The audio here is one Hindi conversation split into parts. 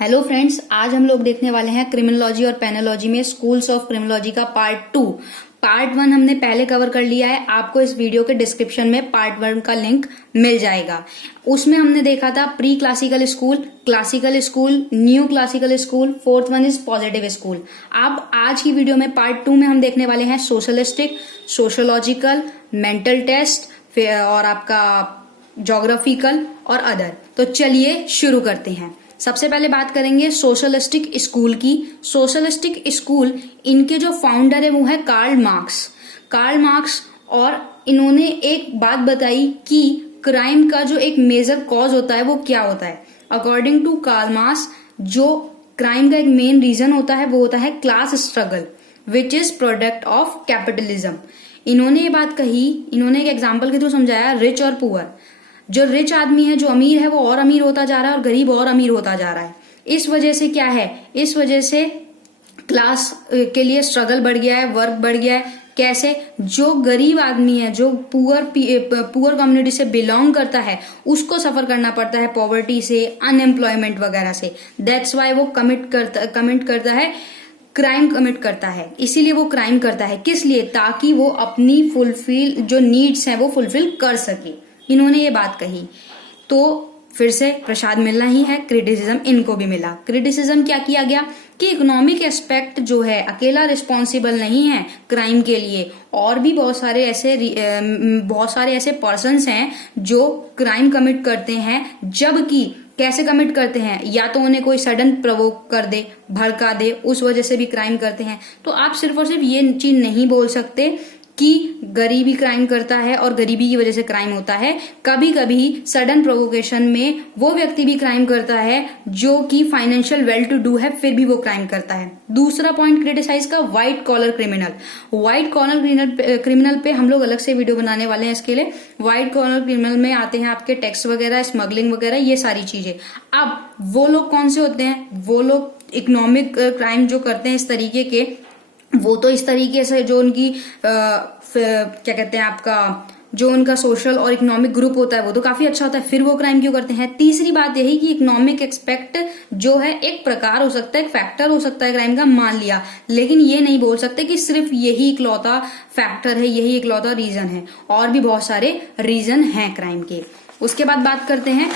हेलो फ्रेंड्स, आज हम लोग देखने वाले हैं क्रिमिनोलॉजी और पेनोलॉजी में स्कूल्स ऑफ क्रिमिनोलॉजी का पार्ट 2। पार्ट 1 हमने पहले कवर कर लिया है। आपको इस वीडियो के डिस्क्रिप्शन में पार्ट 1 का लिंक मिल जाएगा। उसमें हमने देखा था pre classical school, classical school, new classical school, fourth one is positive school. अब आज की वीडियो में पार्ट 2 में हम देखने वाले हैं सोशलिस्टिक, सोशोलॉजिकल, मेंटल टेस्ट और आपका ज्योग्राफिकल और अदर। तो चलिए शुरू करते हैं। सबसे पहले बात करेंगे सोशलिस्टिक स्कूल की। सोशलिस्टिक स्कूल, इनके जो फाउंडर है वो है कार्ल मार्क्स। और इन्होंने एक बात बताई कि क्राइम का जो एक मेजर कॉज होता है वो क्या होता है। अकॉर्डिंग टू कार्ल मार्क्स, जो क्राइम का एक मेन रीजन होता है वो होता है class struggle which is product of capitalism. इन्होंने ये बात कही, इन्होंने एक एग्जाम्पल के थ्रू समझाया, रिच और पुअर। जो रिच आदमी है, जो अमीर है, वो और अमीर होता जा रहा है और गरीब और अमीर होता जा रहा है। इस वजह से क्या है, इस वजह से क्लास के लिए स्ट्रगल बढ़ गया है, वर्क बढ़ गया है। कैसे? जो गरीब आदमी है, जो पुअर कम्युनिटी से बिलोंग करता है, उसको सफर करना पड़ता है पॉवर्टी से, अनएम्प्लॉयमेंट वगैरह से। दैट्स वाई वो क्राइम कमिट करता है। इसीलिए वो क्राइम करता है। किस लिए? ताकि वो अपनी जो नीड्स हैं वो फुलफिल कर सके। इन्होंने ये बात कही। तो फिर से प्रसाद मिलना ही है, क्रिटिसिज्म इनको भी मिला। क्रिटिसिज्म क्या किया गया कि इकोनॉमिक एस्पेक्ट जो है अकेला रिस्पॉन्सिबल नहीं है क्राइम के लिए, और भी बहुत सारे ऐसे पर्सन्स हैं जो क्राइम कमिट करते हैं। जबकि कैसे कमिट करते हैं? या तो उन्हें कोई सडन प्रोवोक कर दे, भड़का दे, उस वजह से भी क्राइम करते हैं। तो आप सिर्फ और सिर्फ ये चीज नहीं बोल सकते कि गरीबी क्राइम करता है और गरीबी की वजह से क्राइम होता है। कभी कभी सडन प्रोवोकेशन में वो व्यक्ति भी क्राइम करता है जो कि फाइनेंशियल वेल टू डू है, फिर भी वो क्राइम करता है। दूसरा पॉइंट क्रिटिसाइज का, व्हाइट कॉलर क्रिमिनल पे हम लोग अलग से वीडियो बनाने वाले हैं। इसके लिए व्हाइट कॉलर क्रिमिनल में आते हैं आपके टैक्स वगैरह, स्मगलिंग वगैरह, ये सारी चीजें। अब वो लोग कौन से होते हैं? वो लोग इकोनॉमिक क्राइम जो करते हैं इस तरीके के, वो तो इस तरीके से जो उनकी क्या कहते हैं आपका, जो उनका सोशल और इकोनॉमिक ग्रुप होता है वो तो काफी अच्छा होता है, फिर वो क्राइम क्यों करते हैं? तीसरी बात यही कि इकोनॉमिक एक्सपेक्ट जो है एक प्रकार हो सकता है, एक फैक्टर हो सकता है क्राइम का, मान लिया। लेकिन ये नहीं बोल सकते कि सिर्फ यही इकलौता फैक्टर है, यही इकलौता रीजन है, और भी बहुत सारे रीजन हैं क्राइम के। उसके बाद बात करते हैं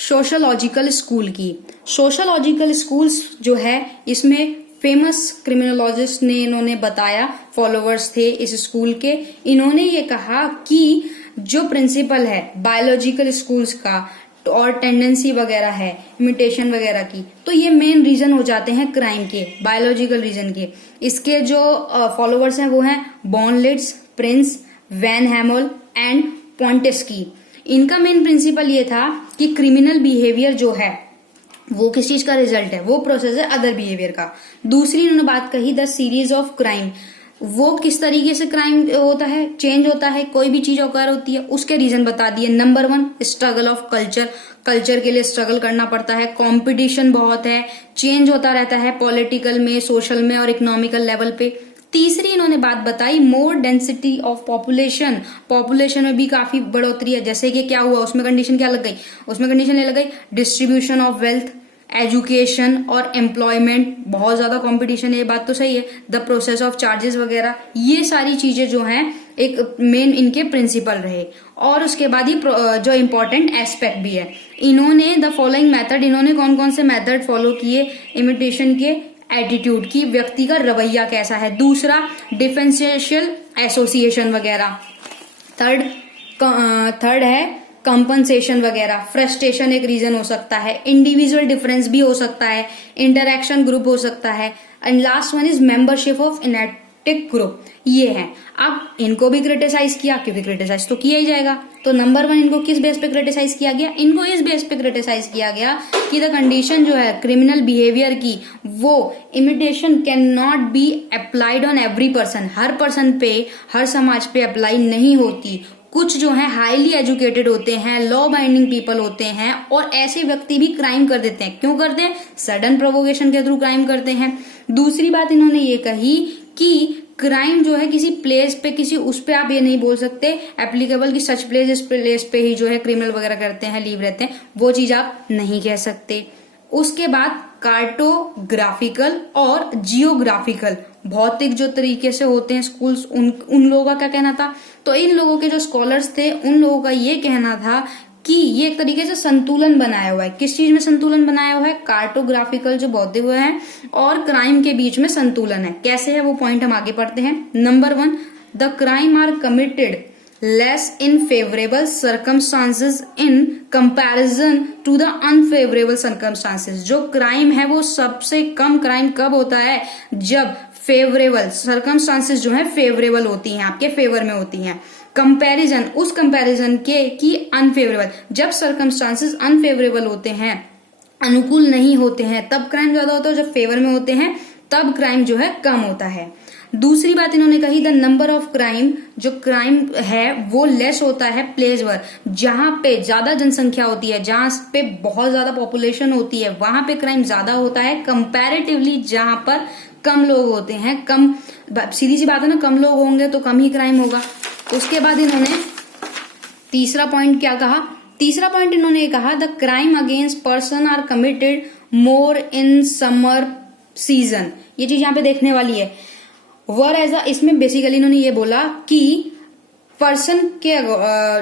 सोशलॉजिकल स्कूल की। सोशलॉजिकल स्कूल्स जो है, इसमें फेमस क्रिमिनोलॉजिस्ट ने इन्होंने बताया, फॉलोअर्स थे इस स्कूल के। इन्होंने ये कहा कि जो प्रिंसिपल है बायोलॉजिकल स्कूल्स का और टेंडेंसी वगैरह है इमिटेशन वगैरह की, तो ये मेन रीजन हो जाते हैं क्राइम के, बायोलॉजिकल रीजन के। इसके जो फॉलोअर्स हैं वो हैं बॉर्नलिट्स, प्रिंस, वैन हैमोल एंड पॉन्टेस्की। इनका मेन प्रिंसिपल ये था कि क्रिमिनल बिहेवियर जो है वो किस चीज का रिजल्ट है, वो प्रोसेस है अदर बिहेवियर का। दूसरी इन्होंने बात कही द सीरीज ऑफ क्राइम, वो किस तरीके से क्राइम होता है, चेंज होता है, कोई भी चीज ऑकर होती है, उसके रीजन बता दिए। नंबर 1 स्ट्रगल ऑफ कल्चर के लिए स्ट्रगल करना पड़ता है, कंपटीशन बहुत है, चेंज होता रहता है पॉलिटिकल में, सोशल में और इकोनॉमिकल लेवल पे। तीसरी इन्होंने बात बताई मोर डेंसिटी ऑफ पॉपुलेशन में भी काफी बढ़ोतरी है। जैसे कि क्या हुआ, उसमें कंडीशन क्या लग गई? उसमें कंडीशन ये लग गई डिस्ट्रीब्यूशन ऑफ वेल्थ, एजुकेशन और एम्प्लॉयमेंट, बहुत ज्यादा कंपटीशन है, ये बात तो सही है। द प्रोसेस ऑफ चार्जेस वगैरह, ये सारी चीजें जो हैं एक मेन इनके प्रिंसिपल रहे। और उसके बाद ही जो इम्पोर्टेंट एस्पेक्ट भी है, इन्होंने द फॉलोइंग मेथड, इन्होंने कौन कौन से मेथड फॉलो किए इमिटेशन के? एटीट्यूड की, व्यक्ति का रवैया कैसा है। दूसरा डिफरेंशियल एसोसिएशन वगैरह। थर्ड है कंपनसेशन वगैरह। फ्रस्ट्रेशन एक रीजन हो सकता है, इंडिविजुअल डिफरेंस भी हो सकता है, इंटरैक्शन ग्रुप हो सकता है, and last one is membership of inactive group. ये है। अब इनको भी क्रिटिसाइज किया, क्योंकि क्रिटिसाइज तो किया ही जाएगा। तो नंबर 1 इनको किस बेस पे क्रिटिसाइज किया गया? इनको इस बेस पे क्रिटिसाइज किया गया कि द कंडीशन जो है क्रिमिनल बिहेवियर की, वो imitation can not be applied on every person, हर पर्सन पे, हर समाज पे अप्लाई नहीं होती। कुछ जो है हाईली एजुकेटेड होते हैं, लॉ बाइंडिंग पीपल होते हैं, और ऐसे व्यक्ति भी क्राइम कर देते हैं। क्यों करते हैं? सडन प्रोवोकेशन के थ्रू क्राइम करते हैं। दूसरी बात इन्होंने ये कही कि क्राइम जो है किसी प्लेस पे, किसी उस पे आप ये नहीं बोल सकते एप्लीकेबल कि सच प्लेस, इस प्लेस पे ही जो है क्रिमिनल वगैरह करते हैं, लीव रहते हैं, वो चीज आप नहीं कह सकते। उसके बाद कार्टोग्राफिकल और जियोग्राफिकल, भौतिक जो तरीके से होते हैं स्कूल्स, उन लोगों का क्या कहना था। तो इन लोगों के जो स्कॉलर्स थे उन लोगों का ये कहना था कि ये एक तरीके से संतुलन बनाया हुआ है। किस चीज में संतुलन बनाया हुआ है? कार्टोग्राफिकल जो भौतिक है और क्राइम के बीच में संतुलन है। कैसे है वो पॉइंट हम आगे पढ़ते हैं। Number 1, the crime are committed less in favorable circumstances in comparison to the unfavorable circumstances। जो क्राइम है वो सबसे कम क्राइम कब होता है? जब फेवरेबल सर्कमस्टांसेस जो है फेवरेबल होती हैं, आपके फेवर में होती हैं। कंपैरिजन, उस कंपैरिजन के की अनफेवरेबल, जब सर्कमस्टांसेस अनफेवरेबल होते हैं, अनुकूल नहीं होते हैं, तब क्राइम ज्यादा होता है। जब फेवर में होते हैं तब क्राइम जो है कम होता है। दूसरी बात इन्होंने कही, द नंबर ऑफ क्राइम, जो क्राइम है वो लेस होता है प्लेस पर, जहां पे ज्यादा जनसंख्या होती है, जहां पे बहुत ज्यादा पॉपुलेशन होती है, वहां पे क्राइम ज्यादा होता है कंपैरेटिवली जहां पर कम लोग होते हैं। कम, सीधी सी बात है ना, कम लोग होंगे तो कम ही क्राइम होगा। उसके बाद इन्होंने तीसरा पॉइंट क्या कहा? तीसरा पॉइंट इन्होंने कहा, the crime against person are committed more in summer season. ये चीज यहाँ पे देखने वाली है। वर एज इसमें बेसिकली इन्होंने ये बोला कि पर्सन के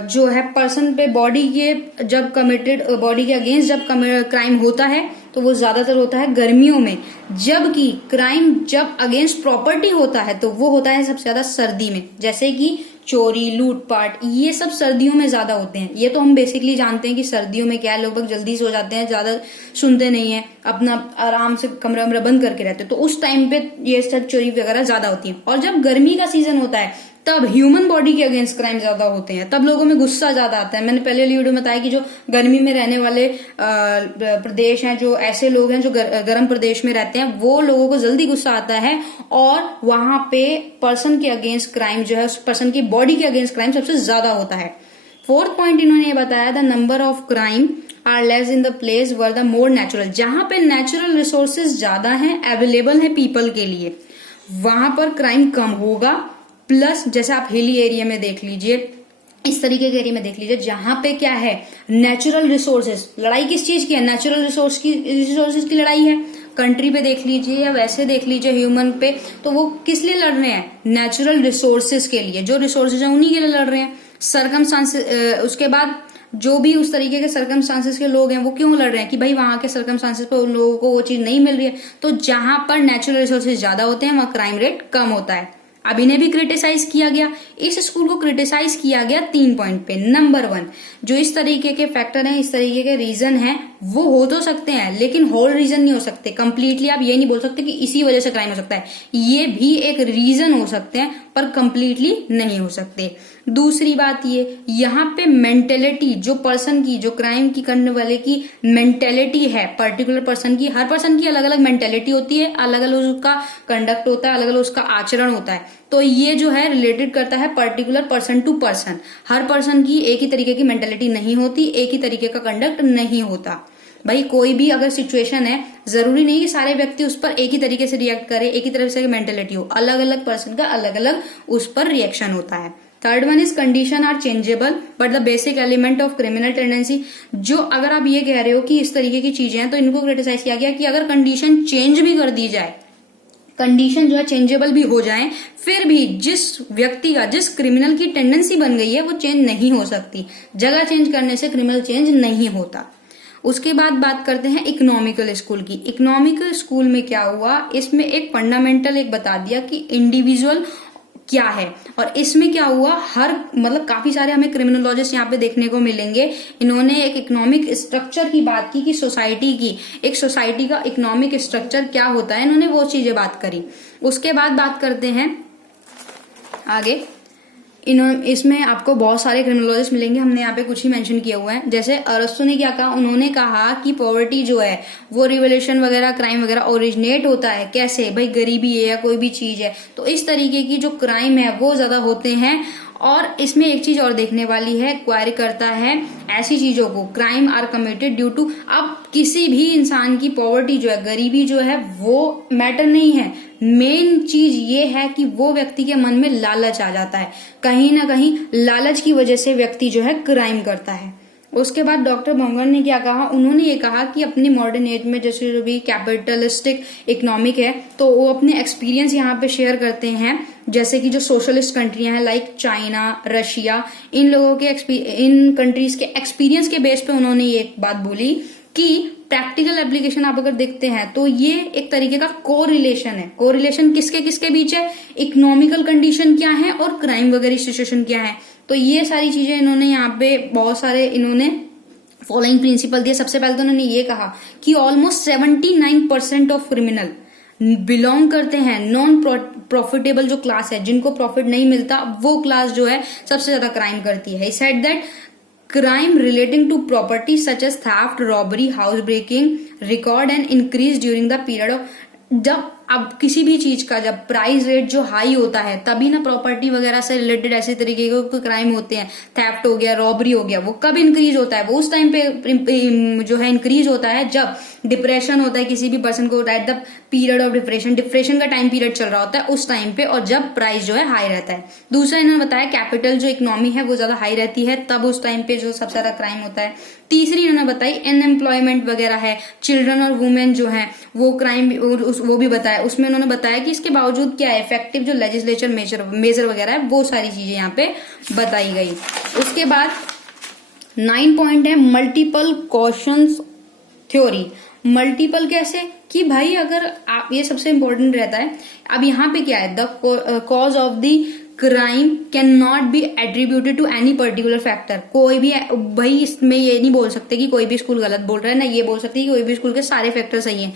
जो है पर्सन पे बॉडी के जब कमिटेड, बॉडी के अगेंस्ट जब क्राइम होता है तो वो ज्यादातर होता है गर्मियों में, जबकि क्राइम जब अगेंस्ट प्रॉपर्टी होता है तो वो होता है सबसे ज्यादा सर्दी में। जैसे कि चोरी, लूटपाट, ये सब सर्दियों में ज्यादा होते हैं। ये तो हम बेसिकली जानते हैं कि सर्दियों में क्या है, लोग जल्दी सो जाते हैं, ज्यादा सुनते नहीं है, अपना आराम से कमरा वमरा बंद करके रहते हैं, तो उस टाइम पे ये सब चोरी वगैरह ज्यादा होती है। और जब गर्मी का सीजन होता है तब ह्यूमन बॉडी के अगेंस्ट क्राइम ज्यादा होते हैं, तब लोगों में गुस्सा ज्यादा आता है। मैंने पहले वीडियो में बताया कि जो गर्मी में रहने वाले प्रदेश हैं, जो ऐसे लोग हैं जो गर्म प्रदेश में रहते हैं, वो लोगों को जल्दी गुस्सा आता है और वहां पे पर्सन के अगेंस्ट क्राइम जो है, उस पर्सन की बॉडी के अगेंस्ट क्राइम सबसे ज्यादा होता है। फोर्थ पॉइंट इन्होंने ये बताया, the number of crime are less in the place where the more natural. जहां पे नेचुरल रिसोर्सेज ज्यादा हैं, अवेलेबल है पीपल के लिए, वहां पर क्राइम कम होगा। प्लस जैसे आप हिली एरिया में देख लीजिए, इस तरीके के एरिया में देख लीजिए जहां पे क्या है, नेचुरल रिसोर्सेज। लड़ाई किस चीज की है? नेचुरल रिसोर्सेज की लड़ाई है। कंट्री पे देख लीजिए या वैसे देख लीजिए ह्यूमन पे, तो वो किस लिए लड़ रहे हैं? नेचुरल रिसोर्सेज के लिए। जो रिसोर्सेज है उन्हीं के लिए लड़ रहे हैं। सर्कमस्टांसेस, उसके बाद जो भी उस तरीके के सर्कमस्टांसेस के लोग हैं वो क्यों लड़ रहे हैं कि भाई वहां के सर्कमस्टांसेस पर उन लोगों को वो चीज नहीं मिल रही है। तो जहां पर नेचुरल रिसोर्सेज ज्यादा होते हैं वहां क्राइम रेट कम होता है। अब इन्हें भी क्रिटिसाइज किया गया, इस स्कूल को क्रिटिसाइज किया गया 3 पॉइंट पे। नंबर 1, जो इस तरीके के फैक्टर हैं, इस तरीके के रीजन हैं, वो हो तो सकते हैं लेकिन होल रीजन नहीं हो सकते। कंप्लीटली आप ये नहीं बोल सकते कि इसी वजह से क्राइम हो सकता है। ये भी एक रीजन हो सकते हैं पर कंप्लीटली नहीं हो सकते। दूसरी बात ये, यहाँ पे मेंटेलिटी, जो पर्सन की, जो क्राइम की करने वाले की मेंटेलिटी है, पर्टिकुलर पर्सन की, हर पर्सन की अलग अलग मेंटेलिटी होती है, अलग अलग उसका कंडक्ट होता है, अलग अलग उसका आचरण होता है। तो ये जो है रिलेटेड करता है पर्टिकुलर पर्सन टू पर्सन। हर पर्सन की एक ही तरीके की मेंटेलिटी नहीं होती, एक ही तरीके का कंडक्ट नहीं होता। भाई कोई भी अगर सिचुएशन है, जरूरी नहीं कि सारे व्यक्ति उस पर एक ही तरीके से रिएक्ट करे, एक ही तरह से मेंटेलिटी हो। अलग अलग पर्सन का अलग अलग उस पर रिएक्शन होता है। Third one is condition are changeable but the basic element of criminal tendency. जो अगर आप ये कह रहे हो कि इस तरीके की चीजें हैं तो इनको क्रिटिसाइज किया गया कि अगर कंडीशन चेंज भी कर दी जाए, कंडीशन जो है चेंजेबल भी हो जाए, फिर भी जिस व्यक्ति का, जिस क्रिमिनल की टेंडेंसी बन गई है वो चेंज नहीं हो सकती। जगह चेंज करने से क्रिमिनल चेंज नहीं होता। उसके बाद बात करते हैं इकोनॉमिकल स्कूल की। इकोनॉमिकल स्कूल में क्या हुआ, इसमें एक फंडामेंटल एक बता दिया कि इंडिविजुअल क्या है। और इसमें क्या हुआ, हर मतलब काफी सारे हमें क्रिमिनोलॉजिस्ट यहाँ पे देखने को मिलेंगे। इन्होंने एक इकोनॉमिक स्ट्रक्चर की बात की कि सोसाइटी की, एक सोसाइटी का इकोनॉमिक स्ट्रक्चर क्या होता है, इन्होंने वो चीजें बात करी। उसके बाद बात करते हैं आगे। इसमें आपको बहुत सारे क्रिमिनोलॉजिस्ट मिलेंगे, हमने यहाँ पे कुछ ही मेंशन किया हुआ है। जैसे अरस्तु ने क्या कहा, उन्होंने कहा कि पॉवर्टी जो है वो रिवोल्यूशन वगैरह, क्राइम वगैरह ओरिजिनेट होता है कैसे, भाई गरीबी है या कोई भी चीज है तो इस तरीके की जो क्राइम है वो ज्यादा होते हैं। और इसमें एक चीज और देखने वाली है, क्वारी करता है ऐसी चीजों को, crime are committed due to, अब किसी भी इंसान की पॉवर्टी जो है, गरीबी जो है वो मैटर नहीं है, मेन चीज ये है कि वो व्यक्ति के मन में लालच आ जाता है, कहीं ना कहीं लालच की वजह से व्यक्ति जो है क्राइम करता है। उसके बाद डॉक्टर बंगर ने क्या कहा, उन्होंने ये कहा कि अपनी मॉडर्न एज में जैसे जो भी कैपिटलिस्टिक इकोनॉमिक है तो वो अपने एक्सपीरियंस यहाँ पे शेयर करते हैं, जैसे कि जो सोशलिस्ट कंट्रियां हैं लाइक चाइना, रशिया, इन लोगों के इन कंट्रीज के एक्सपीरियंस के बेस पे उन्होंने ये एक बात बोली कि प्रैक्टिकल एप्लीकेशन आप अगर देखते हैं तो ये एक तरीके का कोरिलेशन है। कोरिलेशन किसके किसके बीच है, इकोनॉमिकल कंडीशन क्या है और क्राइम वगैरह सिचुएशन क्या है। तो ये सारी चीजें इन्होंने यहाँ पे बहुत सारे इन्होंने फॉलोइंग प्रिंसिपल दिए। सबसे पहले तो उन्होंने ये कहा कि ऑलमोस्ट 79% ऑफ क्रिमिनल बिलोंग करते हैं नॉन प्रॉफिटेबल जो क्लास है, जिनको प्रॉफिट नहीं मिलता, वो क्लास जो है सबसे ज्यादा क्राइम करती है। He said that crime relating to property such as theft, robbery, house breaking record and increase during the period of, जब अब किसी भी चीज का जब प्राइस रेट जो हाई होता है तभी ना प्रॉपर्टी वगैरह से रिलेटेड ऐसे तरीके के क्राइम होते हैं, थेफ्ट हो गया, रॉबरी हो गया, वो कब इंक्रीज होता है, वो उस टाइम पे जो है इंक्रीज होता है जब डिप्रेशन होता है किसी भी पर्सन को, at the period of depression का टाइम पीरियड चल रहा होता है उस टाइम पे, और जब प्राइस जो है हाई रहता है। दूसरा इन्होंने बताया कैपिटल जो इकोनॉमी है वो ज्यादा हाई रहती है, तब उस टाइम पे जो सबसे ज्यादा क्राइम होता है। तीसरी इन्होंने बताई अनएम्प्लॉयमेंट वगैरह है, चिल्ड्रन और वुमेन जो है वो क्राइम वो भी बताया। उसमें उन्होंने बताया कि इसके बावजूद क्या है, इफेक्टिव जो लेजिस्लेचर मेजर वगैरह है वो सारी चीजें यहाँ पे बताई गई। उसके बाद 9 पॉइंट है मल्टीपल कॉशंस थ्योरी। मल्टीपल कैसे कि भाई अगर आप, ये सबसे इंपॉर्टेंट रहता है। अब यहाँ पे क्या है, the cause of the crime can not be attributed to any particular factor. कोई भी भाई इसमें ये नहीं बोल सकते कि कोई भी स्कूल गलत बोल रहा है, ना ये बोल सकते कि कोई भी स्कूल के सारे फैक्टर सही हैं।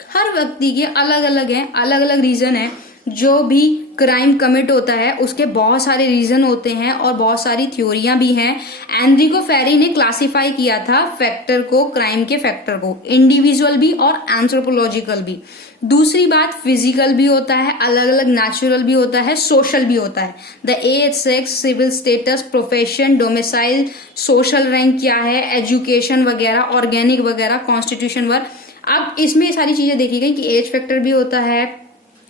हर व्यक्ति के अलग अलग हैं, अलग अलग रीजन है। जो भी क्राइम कमिट होता है उसके बहुत सारे रीजन होते हैं और बहुत सारी थ्योरियां भी हैं। एनरिको फेरी ने क्लासिफाई किया था फैक्टर को, क्राइम के फैक्टर को, इंडिविजुअल भी और एंथ्रोपोलॉजिकल भी। दूसरी बात, फिजिकल भी होता है, अलग अलग नेचुरल भी होता है, सोशल भी होता है। The age, sex, civil status, profession, domicile, social rank क्या है, एजुकेशन वगैरह, ऑर्गेनिक वगैरह, कॉन्स्टिट्यूशन वर्क। अब इसमें सारी चीजें देखी गई कि एज फैक्टर भी होता है,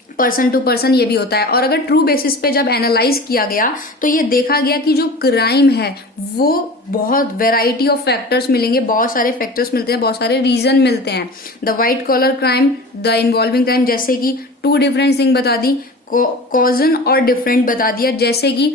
पर्सन टू पर्सन ये भी होता है। और अगर ट्रू बेसिस पे जब एनालाइज किया गया तो ये देखा गया कि जो क्राइम है वो बहुत वेराइटी ऑफ फैक्टर्स मिलेंगे, बहुत सारे फैक्टर्स मिलते हैं, बहुत सारे रीजन मिलते हैं। The white collar crime, the involving crime, जैसे कि 2 डिफरेंट थिंग बता दी, कॉजन और डिफरेंट बता दिया। जैसे कि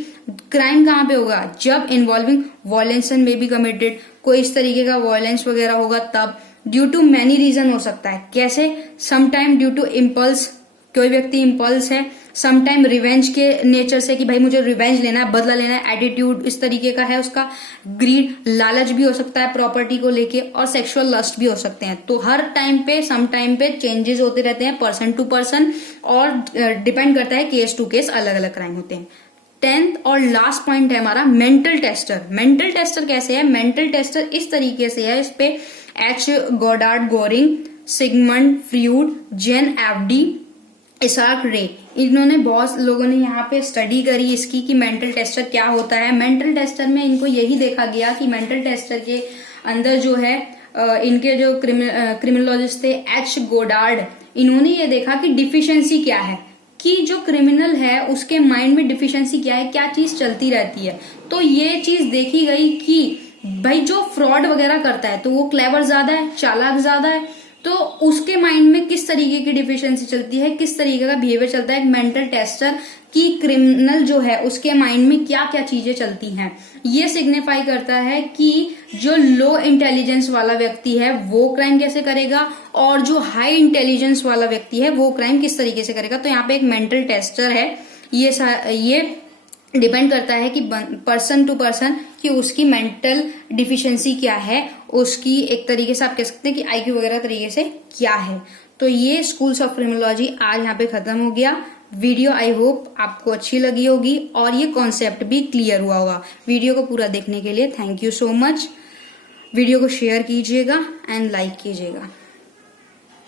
क्राइम कहाँ पे होगा, जब इन्वॉल्विंग वॉयलेंस में भी कमिटेड, कोई इस तरीके का वॉयलेंस वगैरह होगा तब। ड्यू टू मैनी रीजन हो सकता है, कैसे, समटाइम ड्यू टू इम्पल्स, कोई व्यक्ति इम्पल्स है, समटाइम रिवेंज के नेचर से कि भाई मुझे रिवेंज लेना है, बदला लेना है, एटीट्यूड इस तरीके का है उसका, ग्रीड, लालच भी हो सकता है प्रॉपर्टी को लेके, और सेक्सुअल लस्ट भी हो सकते हैं। तो हर टाइम पे सम टाइम पे चेंजेस होते रहते हैं पर्सन टू पर्सन, और डिपेंड करता है केस टू केस, अलग अलग क्राइम होते हैं। 10th और लास्ट पॉइंट है हमारा मेंटल टेस्टर। मेंटल टेस्टर कैसे है, मेंटल टेस्टर इस तरीके से है, इस पे H Goddard Goring, Sigmund Freud, Jane एफडी, इसाक रे, इन्होंने बहुत लोगों ने यहाँ पे स्टडी करी इसकी कि मेंटल टेस्टर क्या होता है। मेंटल टेस्टर में इनको यही देखा गया कि मेंटल टेस्टर के अंदर जो है इनके जो क्रिमिनोलॉजिस्ट थे एच गोडार्ड, इन्होंने ये देखा कि डिफिशियंसी क्या है, कि जो क्रिमिनल है उसके माइंड में डिफिशियंसी क्या है, क्या चीज चलती रहती है। तो ये चीज देखी गई कि भाई जो फ्रॉड वगैरह करता है तो वो क्लेवर ज्यादा है, चालाक ज्यादा है, तो उसके माइंड में किस तरीके की डिफिशियंसी चलती है, किस तरीके का बिहेवियर चलता है। एक मेंटल टेस्टर की क्रिमिनल जो है उसके माइंड में क्या क्या चीजें चलती हैं, ये सिग्निफाई करता है कि जो लो इंटेलिजेंस वाला व्यक्ति है वो क्राइम कैसे करेगा, और जो हाई इंटेलिजेंस वाला व्यक्ति है वो क्राइम किस तरीके से करेगा। तो यहाँ पे एक मेंटल टेस्टर है, ये डिपेंड करता है कि पर्सन टू पर्सन कि उसकी मेंटल डिफिशियंसी क्या है, उसकी एक तरीके से आप कह सकते हैं कि आईक्यू वगैरह तरीके से क्या है। तो ये स्कूल्स ऑफ क्रिमिनोलॉजी आज यहाँ पे खत्म हो गया। वीडियो आई होप आपको अच्छी लगी होगी और ये कॉन्सेप्ट भी क्लियर हुआ होगा। वीडियो को पूरा देखने के लिए thank you so much. Video को शेयर कीजिएगा एंड लाइक कीजिएगा।